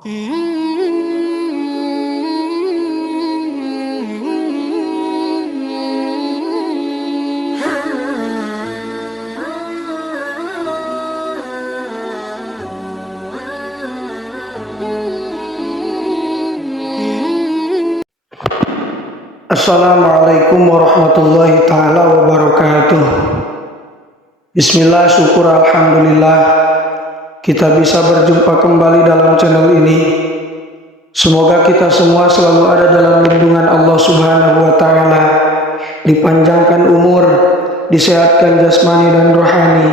Assalamualaikum warahmatullahi ta'ala wabarakatuh. Bismillah, syukur alhamdulillah kita bisa berjumpa kembali dalam channel ini. Semoga kita semua selalu ada dalam lindungan Allah subhanahu wa ta'ala, dipanjangkan umur, disehatkan jasmani dan rohani,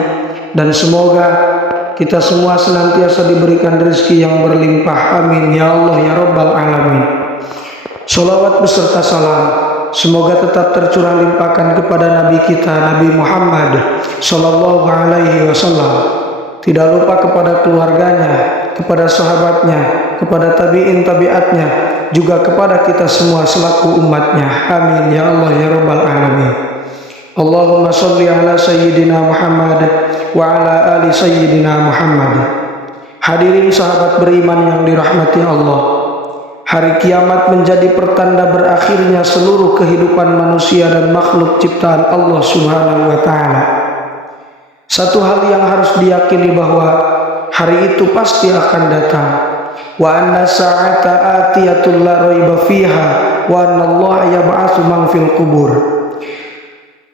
dan semoga kita semua senantiasa diberikan rezeki yang berlimpah. Amin ya Allah ya Rabbal alamin. Sholawat beserta salam semoga tetap tercurah limpahkan kepada Nabi kita Nabi Muhammad Sallallahu Alaihi Wasallam. Tidak lupa kepada keluarganya, kepada sahabatnya, kepada tabi'in tabi'atnya, juga kepada kita semua selaku umatnya. Amin ya Allah ya Rabbal alamin. Allahumma sholli ala sayyidina Muhammad wa ala ali sayyidina Muhammad. Hadirin sahabat beriman yang dirahmati Allah, hari kiamat menjadi pertanda berakhirnya seluruh kehidupan manusia dan makhluk ciptaan Allah subhanahu wa ta'ala. Satu hal yang harus diyakini bahwa hari itu pasti akan datang. Wa anna sa'ata atiyatul la raiba fiha wa anna Allah yab'atsu man fil qubur.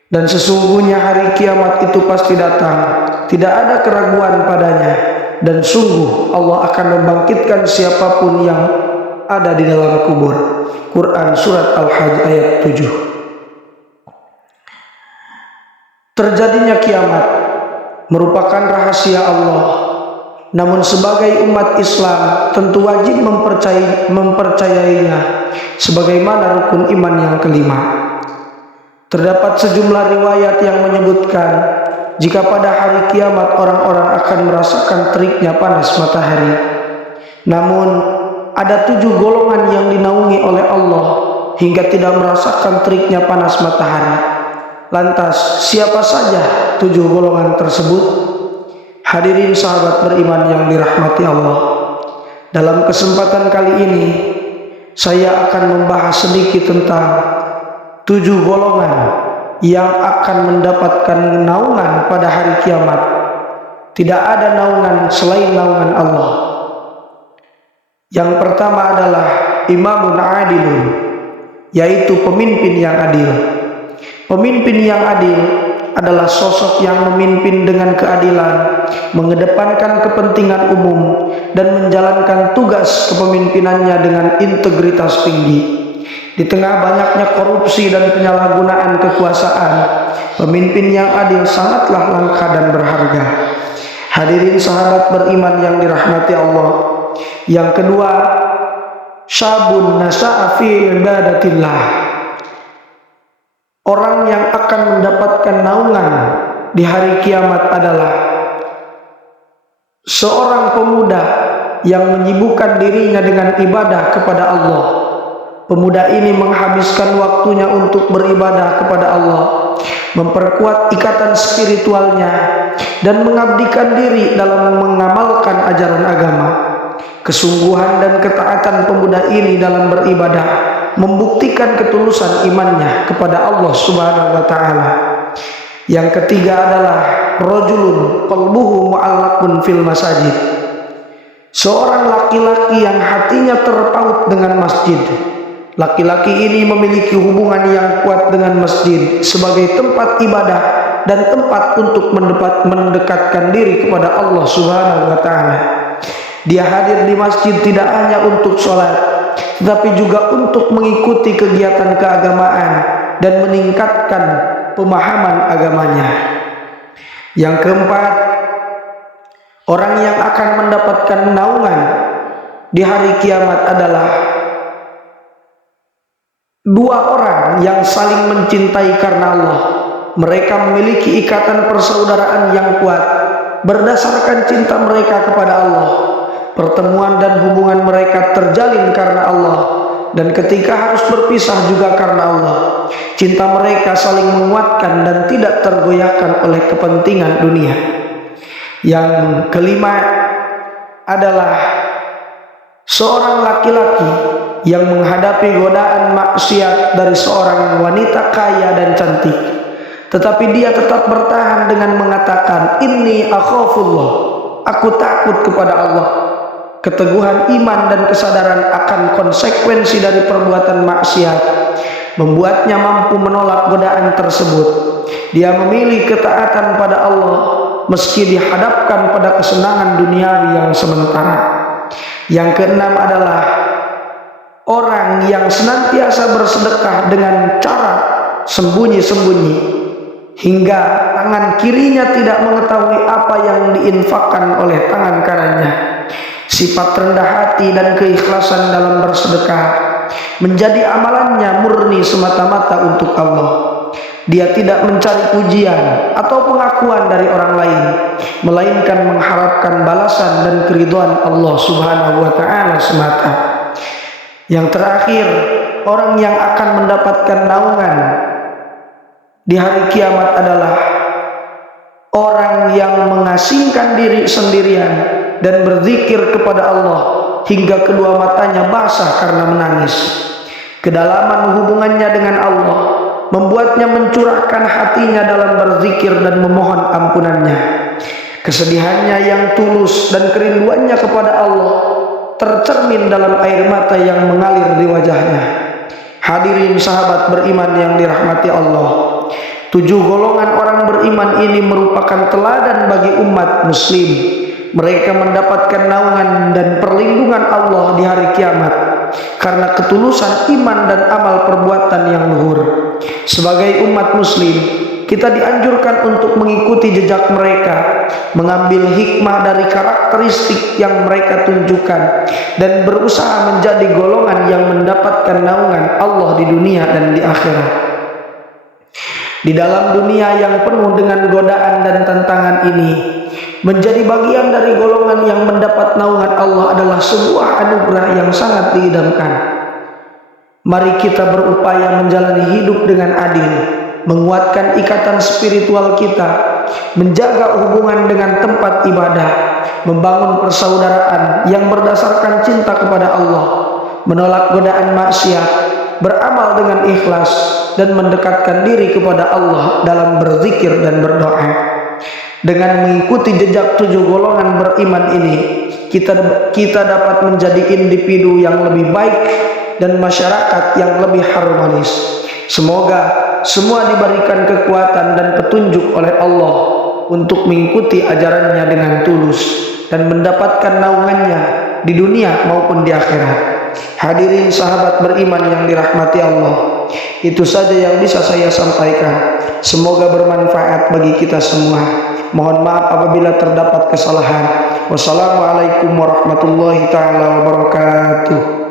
Dan sesungguhnya hari kiamat itu pasti datang, tidak ada keraguan padanya, dan sungguh Allah akan membangkitkan siapapun yang ada di dalam kubur. Quran surat Al-Hajj ayat 7. Terjadinya kiamat merupakan rahasia Allah, namun sebagai umat Islam tentu wajib mempercayainya sebagaimana rukun iman yang kelima. Terdapat sejumlah riwayat yang menyebutkan jika pada hari kiamat orang-orang akan merasakan teriknya panas matahari. Namun ada 7 golongan yang dinaungi oleh Allah hingga tidak merasakan teriknya panas matahari. Lantas siapa saja 7 golongan tersebut? Hadirin sahabat beriman yang dirahmati Allah, dalam kesempatan kali ini saya akan membahas sedikit tentang 7 golongan yang akan mendapatkan naungan pada hari kiamat. Tidak ada naungan selain naungan Allah. Yang pertama adalah imamun adilun, yaitu pemimpin yang adil. Pemimpin yang adil adalah sosok yang memimpin dengan keadilan, mengedepankan kepentingan umum, dan menjalankan tugas kepemimpinannya dengan integritas tinggi. Di tengah banyaknya korupsi dan penyalahgunaan kekuasaan, pemimpin yang adil sangatlah langka dan berharga. Hadirin sahabat beriman yang dirahmati Allah. Yang kedua, syabun nasa'a fi ibadatillah. Orang yang akan mendapatkan naungan di hari kiamat adalah seorang pemuda yang menyibukkan dirinya dengan ibadah kepada Allah. Pemuda ini menghabiskan waktunya untuk beribadah kepada Allah, memperkuat ikatan spiritualnya, dan mengabdikan diri dalam mengamalkan ajaran agama. Kesungguhan dan ketaatan pemuda ini dalam beribadah membuktikan ketulusan imannya kepada Allah subhanahu wa ta'ala. Yang ketiga adalah rajulun qalbuhu mu'allaqun fil masajid. Seorang laki-laki yang hatinya terpaut dengan masjid. Laki-laki ini memiliki hubungan yang kuat dengan masjid sebagai tempat ibadah dan tempat untuk mendekatkan diri kepada Allah subhanahu wa ta'ala. Dia hadir di masjid tidak hanya untuk sholat, tetapi juga untuk mengikuti kegiatan keagamaan dan meningkatkan pemahaman agamanya. Yang keempat, orang yang akan mendapatkan naungan di hari kiamat adalah 2 orang yang saling mencintai karena Allah. Mereka memiliki ikatan persaudaraan yang kuat berdasarkan cinta mereka kepada Allah. Pertemuan dan hubungan mereka terjalin karena Allah, dan ketika harus berpisah juga karena Allah. Cinta mereka saling menguatkan dan tidak tergoyahkan oleh kepentingan dunia. Yang kelima adalah Seorang laki-laki yang menghadapi godaan maksiat dari seorang wanita kaya dan cantik, tetapi dia tetap bertahan dengan mengatakan, inni akhafullah, aku takut kepada Allah. Keteguhan iman dan kesadaran akan konsekuensi dari perbuatan maksiat membuatnya mampu menolak godaan tersebut. Dia memilih ketaatan pada Allah meski dihadapkan pada kesenangan duniawi yang sementara. Yang keenam adalah orang yang senantiasa bersedekah dengan cara sembunyi-sembunyi hingga tangan kirinya tidak mengetahui apa yang diinfakkan oleh tangan kanannya. Sifat rendah hati dan keikhlasan dalam bersedekah menjadi amalannya murni semata-mata untuk Allah. Dia tidak mencari pujian atau pengakuan dari orang lain, melainkan mengharapkan balasan dan keridhaan Allah Subhanahu wa Ta'ala semata. Yang terakhir, orang yang akan mendapatkan naungan di hari kiamat adalah orang yang mengasingkan diri sendirian dan berzikir kepada Allah hingga kedua matanya basah karena menangis. Kedalaman hubungannya dengan Allah membuatnya mencurahkan hatinya dalam berzikir dan memohon ampunannya. Kesedihannya yang tulus dan kerinduannya kepada Allah tercermin dalam air mata yang mengalir di wajahnya. Hadirin sahabat beriman yang dirahmati Allah, 7 golongan orang beriman ini merupakan teladan bagi umat muslim. Mereka mendapatkan naungan dan perlindungan Allah di hari kiamat karena ketulusan iman dan amal perbuatan yang luhur. Sebagai umat muslim, kita dianjurkan untuk mengikuti jejak mereka, mengambil hikmah dari karakteristik yang mereka tunjukkan, dan berusaha menjadi golongan yang mendapatkan naungan Allah di dunia dan di akhirat. Di dalam dunia yang penuh dengan godaan dan tantangan ini, menjadi bagian dari golongan yang mendapat naungan Allah adalah sebuah anugerah yang sangat diidamkan. Mari kita berupaya menjalani hidup dengan adil, menguatkan ikatan spiritual kita, menjaga hubungan dengan tempat ibadah, membangun persaudaraan yang berdasarkan cinta kepada Allah, menolak godaan maksiat, beramal dengan ikhlas, dan mendekatkan diri kepada Allah dalam berzikir dan berdoa. Dengan mengikuti jejak 7 golongan beriman ini, kita dapat menjadi individu yang lebih baik dan masyarakat yang lebih harmonis. Semoga semua diberikan kekuatan dan petunjuk oleh Allah untuk mengikuti ajarannya dengan tulus dan mendapatkan naungannya di dunia maupun di akhirat. Hadirin sahabat beriman yang dirahmati Allah, itu saja yang bisa saya sampaikan. Semoga bermanfaat bagi kita semua. Mohon maaf apabila terdapat kesalahan. Wassalamualaikum warahmatullahi taala wabarakatuh.